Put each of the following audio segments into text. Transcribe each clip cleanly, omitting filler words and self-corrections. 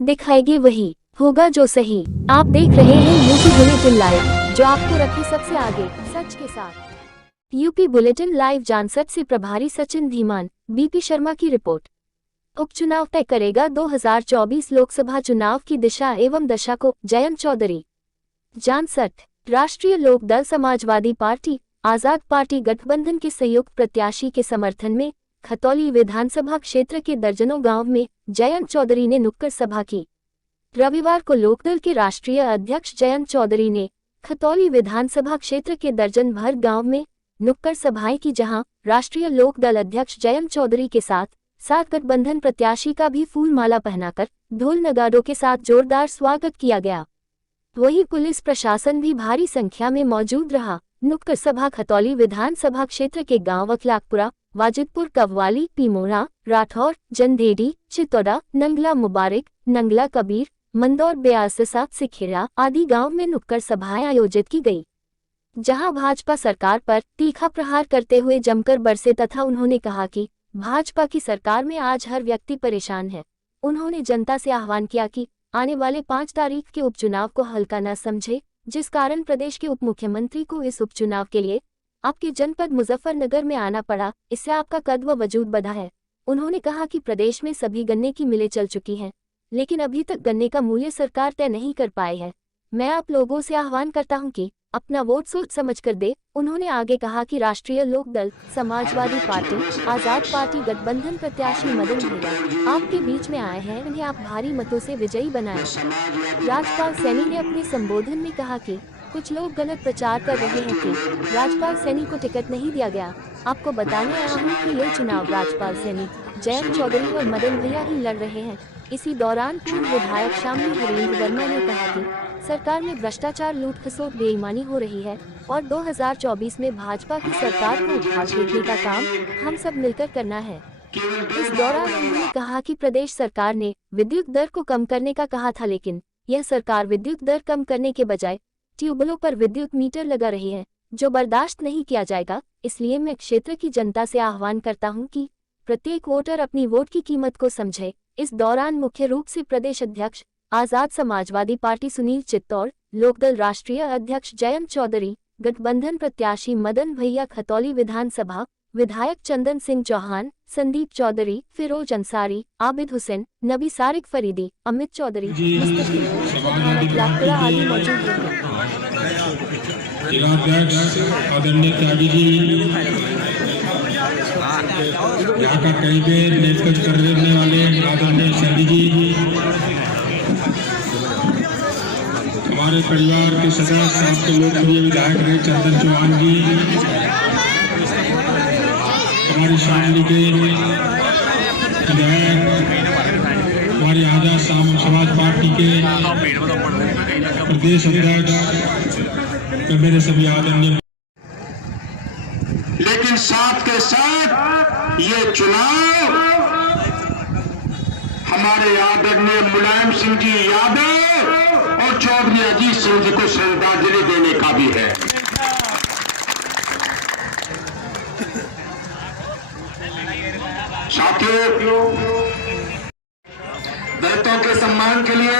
दिखाएगी वही, होगा जो सही। आप देख रहे हैं यूपी बुलेटिन लाइव, जो आपको रखे सबसे आगे, सच के साथ। यूपी बुलेटिन लाइव जानसठ से प्रभारी सचिन धीमान, बीपी शर्मा की रिपोर्ट। उपचुनाव तय करेगा 2024 लोकसभा चुनाव की दिशा एवं दशा को, जयंत चौधरी। जानसठ, राष्ट्रीय लोकदल समाजवादी पार्टी, आजाद पार्टी गठबंधन के संयुक्त प्रत्याशी के समर्थन में खतौली विधानसभा क्षेत्र के दर्जनों गांव में जयंत चौधरी ने नुक्कड़ सभा की। रविवार को लोकदल के राष्ट्रीय अध्यक्ष जयंत चौधरी ने खतौली विधानसभा क्षेत्र के दर्जन भर गांव में नुक्कड़ सभाएं की, जहां राष्ट्रीय लोकदल अध्यक्ष जयंत चौधरी के साथ गठबंधन प्रत्याशी का भी फूल माला पहनाकर ढोल नगाड़ों के साथ जोरदार स्वागत किया गया। वहीं पुलिस प्रशासन भी भारी संख्या में मौजूद रहा। नुक्कड़ सभा खतौली विधानसभा क्षेत्र के गांव अखलाकपुरा, वाजिदपुर, कव्वाली, पीमोरा, राठौर, जंधेड़ी, चितौड़ा, नंगला मुबारक, नंगला कबीर, मंदौर, बेआससा, सिखेरा आदि गांव में नुक्कड़ सभाएं आयोजित की गई, जहां भाजपा सरकार पर तीखा प्रहार करते हुए जमकर बरसे तथा उन्होंने कहा कि भाजपा की सरकार में आज हर व्यक्ति परेशान है। उन्होंने जनता से आह्वान किया कि आने वाले 5 तारीख के उपचुनाव को हल्का न समझे, जिस कारण प्रदेश के उप मुख्यमंत्री को इस उपचुनाव के लिए आपके जनपद मुजफ्फरनगर में आना पड़ा, इससे आपका कद व वजूद बढ़ा है। उन्होंने कहा कि प्रदेश में सभी गन्ने की मिलें चल चुकी हैं, लेकिन अभी तक गन्ने का मूल्य सरकार तय नहीं कर पाई है। मैं आप लोगों से आह्वान करता हूं कि अपना वोट सोच समझ कर दे। उन्होंने आगे कहा कि राष्ट्रीय लोकदल समाजवादी पार्टी, आजाद पार्टी गठबंधन प्रत्याशी मदन भैया आपके बीच में आए हैं, उन्हें आप भारी मतों से विजयी बनाएं। राजपाल सैनी ने अपने संबोधन में कहा कि कुछ लोग गलत प्रचार कर रहे हैं कि राजपाल सैनी को टिकट नहीं दिया गया। आपको बताने आया हूँ कि ये चुनाव राजपाल सैनी, जयंत चौधरी और मदन भैया ही लड़ रहे हैं। इसी दौरान पूर्व विधायक शामली हरेंद्र वर्मा ने कहा कि सरकार में भ्रष्टाचार, लूट खसोट, बेईमानी हो रही है और 2024 में भाजपा की सरकार को उखाड़ फेंकने का काम हम सब मिलकर करना है। इस दौरान उन्होंने कहा कि प्रदेश सरकार ने विद्युत दर को कम करने का कहा था, लेकिन यह सरकार विद्युत दर कम करने के बजाय ट्यूबवेलों पर विद्युत मीटर लगा रही है, जो बर्दाश्त नहीं किया जाएगा। इसलिए मैं क्षेत्र की जनता से आह्वान करता हूं कि प्रत्येक वोटर अपनी वोट की कीमत को समझे। इस दौरान मुख्य रूप से प्रदेश अध्यक्ष आजाद समाजवादी पार्टी सुनील चित्तौड़, लोकदल राष्ट्रीय अध्यक्ष जयंत चौधरी, गठबंधन प्रत्याशी मदन भैया, खतौली विधानसभा विधायक चंदन सिंह चौहान, संदीप चौधरी, फिरोज अंसारी, आबिद हुसैन, नबी सारिक फरीदी, अमित चौधरी, लाखपुरा आदि मौजूद रहे। यहाँ का कई देर नेतृत्व करने वाले आदरणीय सैनी जी, हमारे परिवार के सदस्य, आपके लोकप्रिय विधायक रहे चंदन चौहान जी, हमारी शामली के विधायक, हमारी आजाद समाज पार्टी के प्रदेश अध्यक्ष, मेरे सभी आदरणीय। लेकिन साथ के साथ ये चुनाव हमारे आदरणीय मुलायम सिंह जी यादव और चौधरी अजीत सिंह जी को श्रद्धांजलि देने का भी है। साथियों, दलितों के सम्मान के लिए,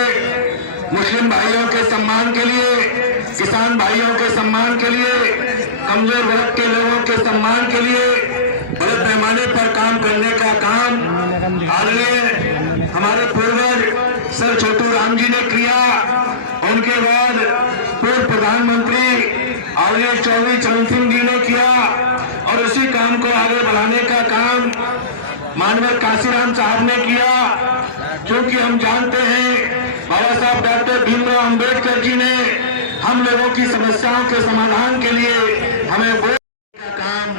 मुस्लिम भाइयों के सम्मान के लिए, किसान भाइयों के सम्मान के लिए, कमजोर वर्ग के लोगों के सम्मान के लिए बड़े पैमाने पर काम करने का काम आदरणीय हमारे पूर्वज सर छोटू राम जी ने किया। उनके बाद पूर्व प्रधानमंत्री आदरणीय चौधरी चरण सिंह जी ने किया और उसी काम को आगे बढ़ाने का काम माननीय काशीराम साहब ने किया। क्योंकि हम जानते हैं बाबा साहब डॉक्टर भीमराव अंबेडकर जी ने हम लोगों की समस्याओं के समाधान के लिए हमें वोट का काम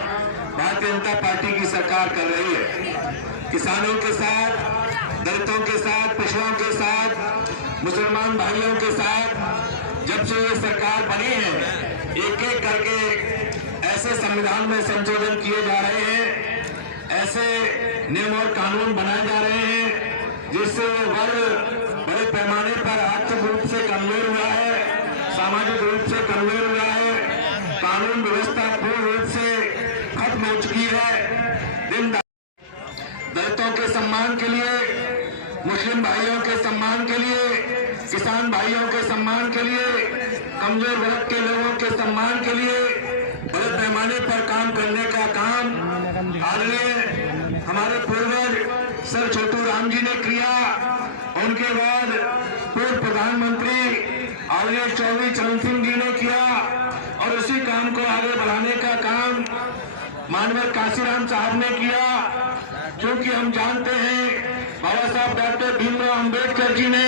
भारतीय जनता पार्टी की सरकार कर रही है। किसानों के साथ, दलितों के साथ, पिछड़ों के साथ, मुसलमान भाइयों के साथ जब से ये सरकार बनी है, एक एक करके ऐसे संविधान में संशोधन किए जा रहे हैं, ऐसे नियम और कानून बनाए जा रहे हैं जिससे वर्ग बड़े पैमाने पर आर्थिक रूप से कमजोर हुआ है, सामाजिक रूप से कमजोर हुआ है, कानून व्यवस्था पूर्ण रूप से खत्म हो चुकी है। दलितों के सम्मान के लिए, मुस्लिम भाइयों के सम्मान के किसान भाइयों के सम्मान के लिए, कमजोर वर्ग के लोगों के सम्मान के लिए बड़े पैमाने पर काम करने का काम आदरणीय हमारे पूर्वज सर छोटू राम जी ने किया। उनके बाद पूर्व प्रधानमंत्री आदरणीय चौधरी चरण सिंह जी ने किया और उसी काम को आगे बढ़ाने का काम माननीय काशीराम साहब ने किया। क्योंकि हम जानते हैं बाबा साहब डॉक्टर भीमराव अंबेडकर जी ने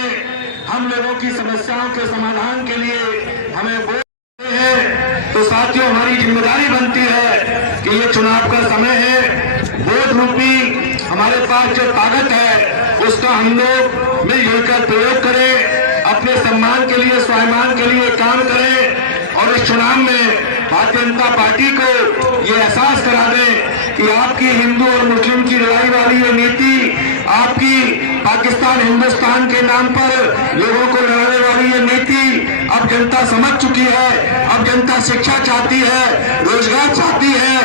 हम लोगों की समस्याओं के समाधान के लिए हमें वोट दिए हैं। तो साथियों, हमारी जिम्मेदारी बनती है कि ये चुनाव का समय है, वोट रूपी हमारे पास जो ताकत है उसका हम लोग मिलजुल कर प्रयोग करें, अपने सम्मान के लिए, स्वाभिमान के लिए काम करें और इस चुनाव में भारतीय जनता पार्टी को ये एहसास करा दें कि आपकी हिंदू और मुस्लिम की लड़ाई वाली ये नीति, आपकी पाकिस्तान हिंदुस्तान के नाम पर लोगों को लड़ाने वाली ये नीति अब जनता समझ चुकी है। अब जनता शिक्षा चाहती है, रोजगार चाहती है,